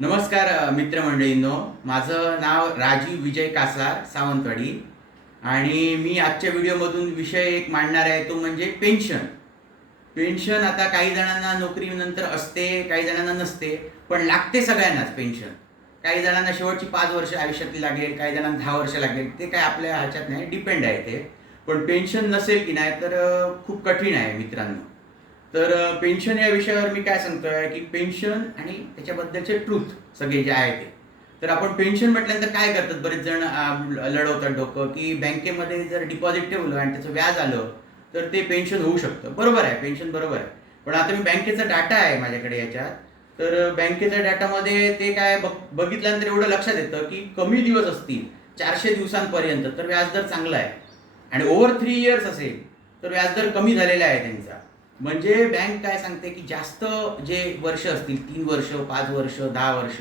नमस्कार मित्रमंडळींनो, माझं नाव राजीव विजय कासार सावंतवाडी आणि मी आजच्या व्हिडिओमधून विषय एक मांडणार आहे, तो म्हणजे पेन्शन. पेन्शन आता काही जणांना नोकरीनंतर असते, काही जणांना नसते, पण लागते सगळ्यांनाच पेन्शन. काही जणांना शेवटची 5 वर्ष आयुष्यातली लागेल, काही जणांना 10 वर्ष लागेल, ते काय आपल्या ह्याच्यात नाही, डिपेंड आहे ते. पण पेन्शन नसेल की नाही तर खूप कठीण आहे मित्रांनो. तर पेन्शन या विषयावर मी काय सांगतोय की पेन्शन आणि त्याच्याबद्दलचे ट्रूथ सगळे जे आहे ते. तर आपण पेन्शन म्हटल्यानंतर काय करतात बरेच जण लढवतात डोकं की बँकेमध्ये जर डिपॉझिट ठेवलं आणि त्याचं व्याज आलं तर ते पेन्शन होऊ शकतं. बरोबर आहे, पेन्शन बरोबर आहे. पण आता मी बँकेचा डाटा आहे माझ्याकडे याच्यात, तर बँकेच्या डाटामध्ये ते काय बघितल्यानंतर एवढं लक्षात येतं की कमी दिवस असतील 400 दिवसांपर्यंत तर व्याजदर चांगला आहे, आणि ओव्हर 3 इयर्स असेल तर व्याजदर कमी झालेला आहे त्यांचा. म्हणजे बँक काय सांगते की जास्त जे वर्ष असतील, 3 वर्ष, 5 वर्ष, 10 वर्ष,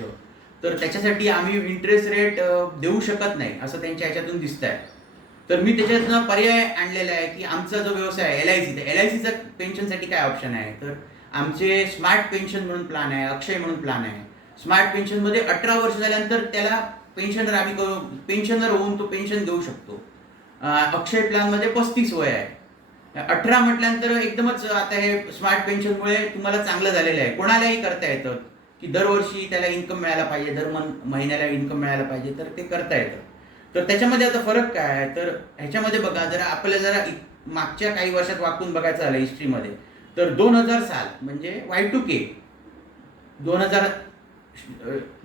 तर त्याच्यासाठी आम्ही इंटरेस्ट रेट देऊ शकत नाही असं त्यांच्या ह्याच्यातून दिसत आहे. तर मी त्याच्यातनं पर्याय आणलेला आहे की आमचा जो व्यवसाय आहे एल आय सीचा पेन्शनसाठी काय ऑप्शन आहे, तर आमचे स्मार्ट पेन्शन म्हणून प्लॅन आहे, अक्षय म्हणून प्लॅन आहे. स्मार्ट पेन्शनमध्ये 18 वर्ष झाल्यानंतर त्याला पेन्शनर होऊन तो पेन्शन देऊ शकतो. अक्षय प्लॅनमध्ये 35 वय आहे. 18 म्हटल्यानंतर एकदमच आता हे स्मार्ट पेन्शनमुळे तुम्हाला चांगलं झालेलं आहे, कोणालाही करता येतं की दरवर्षी त्याला इन्कम मिळायला पाहिजे, दर महिन्याला इन्कम मिळायला पाहिजे, तर ते करता येतं. तर त्याच्यामध्ये आता फरक काय आहे, तर ह्याच्यामध्ये बघा, जरा आपल्याला जरा मागच्या काही वर्षात वाकून बघायचं झालं हिस्ट्रीमध्ये, तर 2000 साल म्हणजे Y2K, 2000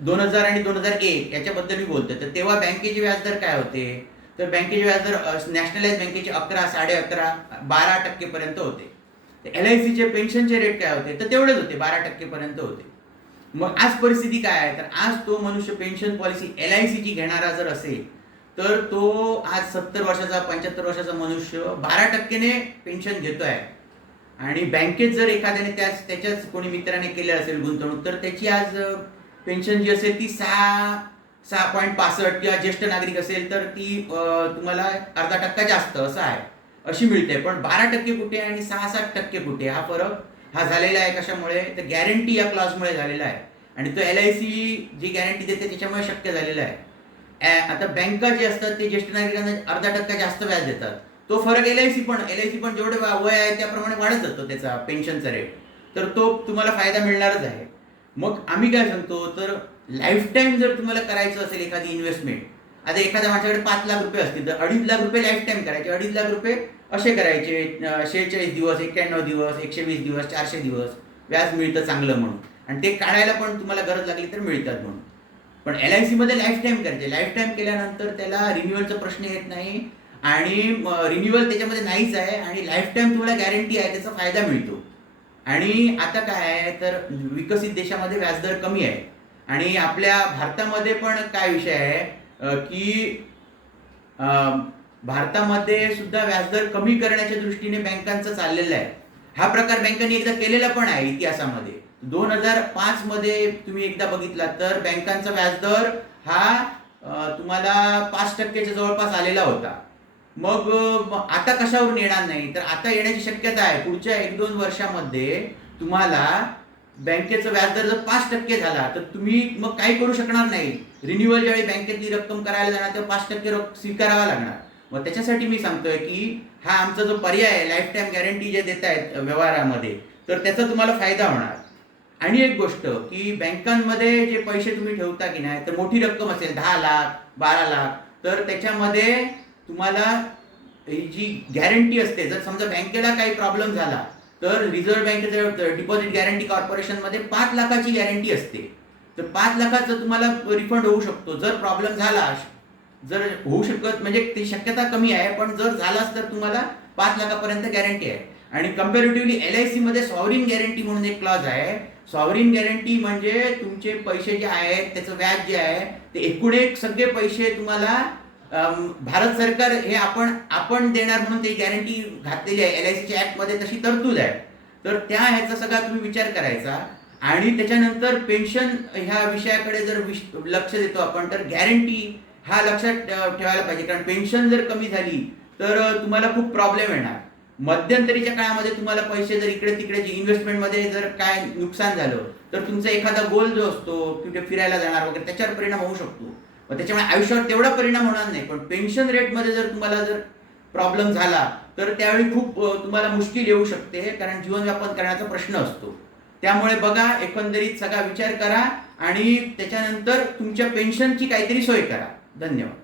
2000 आणि 2001 याच्याबद्दल मी बोलतोय. तर तेव्हा बँकेचे व्याजदर काय होते, तर बँकेचे व्याजदर नॅशनलाइज बँकेचे 11, 11.5, 12% पर्यंत होते. LICचे पेन्शनचे रेट काय होते, तर तेवढेच होते, 12% पर्यंत होते. मग आज परिस्थिती काय आहे, तर आज तो मनुष्य पेन्शन पॉलिसी LICची घेणारा जर असेल तर तो आज 70 वर्षाचा 75 वर्षाचा मनुष्य 12%ने पेन्शन घेतोय. आणि बँकेत जर एखाद्याने त्याच्याच कोणी मित्राने केले असेल गुंतवणूक, तर त्याची आज पेन्शन जी असेल ती 6.65, किंवा ज्येष्ठ नागरिक असेल तर ती तुम्हाला अर्धा टक्का जास्त असं आहे, अशी मिळते. पण 12% कुठे आणि 6-7% कुठे, हा फरक हा झालेला आहे. कशामुळे, तर गॅरंटी या क्लॉजमुळे झालेला आहे. आणि तो LIC जी गॅरंटी देते त्याच्यामुळे शक्य झालेलं आहे. आता बँका जे असतात ते ज्येष्ठ नागरिकांना अर्धा टक्का जास्त व्याज देतात. तो फरक LIC पण जेवढे वय आहे त्याप्रमाणे वाढत जातो त्याचा पेन्शनचा रेट, तर तो तुम्हाला फायदा मिळणारच आहे. मग आम्ही काय सांगतो, तर लाईफ टाईम जर तुम्हाला करायचं असेल एखादी इन्व्हेस्टमेंट, आता एखाद्या माझ्याकडे 5 लाख रुपये असतील तर 2.5 लाख रुपये लाईफ टाईम करायचे, 2.5 लाख रुपये असे करायचे, 46 दिवस, 91 दिवस, 120 दिवस, 400 दिवस व्याज मिळतं चांगलं म्हणून, आणि ते काढायला पण तुम्हाला गरज लागली तर मिळतात म्हणून. पण LIC मध्ये लाईफ टाईम करायचे. लाईफ टाईम केल्यानंतर त्याला रिन्युअलचा प्रश्न येत नाही, आणि रिन्युअल त्याच्यामध्ये नाहीच आहे, आणि लाईफ टाईम तुम्हाला गॅरंटी आहे, त्याचा फायदा मिळतो. आणि आता काय आहे, तर विकसित देशामध्ये व्याजदर कमी आहे, आणि आपल्या भारतामध्ये पण काय विषय आहे की भारतामध्ये सुद्धा व्याजदर कमी करण्याच्या दृष्टीने बँकांचं चाललेलं आहे. हा प्रकार बँकांनी एकदा केलेला पण आहे इतिहासामध्ये. 2005 मध्ये तुम्ही एकदा बघितला तर बँकांचा व्याजदर हा तुम्हाला 5%च्या जवळपास आलेला होता. मग आता कशावरून येणार नाही, तर आता येण्याची शक्यता आहे. पुढच्या 1-2 वर्षामध्ये तुम्हाला बँकेचं व्याजदर जर 5% झाला तर तुम्ही मग काही करू शकणार नाही. रिन्युअल ज्यावेळी बँकेतली रक्कम करायला जाणार तेव्हा 5% स्वीकारावा लागणार. मग त्याच्यासाठी मी सांगतोय की हा आमचा जो पर्याय आहे, लाईफ टाईम गॅरंटी जे देत आहेत व्यवहारामध्ये, तर त्याचा तुम्हाला फायदा होणार. आणि एक गोष्ट की बँकांमध्ये जे पैसे तुम्ही ठेवता की नाही, तर मोठी रक्कम असेल 10 लाख, 12 लाख, तर त्याच्यामध्ये तुम्हाला जी गॅरंटी असते, जर समजा बँकेला काही प्रॉब्लेम झाला तर रिझर्व्ह बँकेचं डिपॉझिट गॅरंटी कॉर्पोरेशनमध्ये 5 लाखाची गॅरंटी असते. तर 5 लाखाचं तुम्हाला रिफंड होऊ शकतो जर प्रॉब्लेम झाला. जर होऊ शकत म्हणजे ती शक्यता कमी आहे, पण जर झालाच तर तुम्हाला 5 लाखापर्यंत गॅरंटी आहे. आणि कम्पॅरेटिव्हली LIC मध्ये सॉवरिन गॅरंटी म्हणून एक क्लॉज आहे. सॉवरिन गॅरंटी म्हणजे तुमचे पैसे जे आहेत त्याचं व्याज जे आहे ते एकूण एक सगळे पैसे तुम्हाला भारत सरकार हे आपण देणार म्हणून ते गॅरंटी घातलेली आहे. LICच्या ऍक्टमध्ये तशी तरतूद आहे. तर त्या ह्याचा सगळा तुम्ही विचार करायचा. आणि त्याच्यानंतर पेन्शन ह्या विषयाकडे जर लक्ष देतो आपण, तर गॅरंटी हा लक्षात ठेवायला पाहिजे. कारण पेन्शन जर कमी झाली तर तुम्हाला खूप प्रॉब्लेम येणार. मध्यंतरीच्या काळामध्ये तुम्हाला पैसे जर इकडे तिकडे इन्व्हेस्टमेंटमध्ये जर काय नुकसान झालं तर तुमचा एखादा गोल जो असतो कुठे फिरायला जाणार वगैरे त्याच्यावर परिणाम होऊ शकतो. मग त्याच्यामुळे आयुष्यावर तेवढा परिणाम होणार नाही. पण पेन्शन रेटमध्ये जर तुम्हाला जर प्रॉब्लेम झाला तर त्यावेळी खूप तुम्हाला मुश्किल येऊ शकते, कारण जीवनयापन करण्याचा प्रश्न असतो. त्यामुळे बघा, एकंदरीत सगळा विचार करा आणि त्याच्यानंतर तुमच्या पेन्शनची काहीतरी सोय करा. धन्यवाद.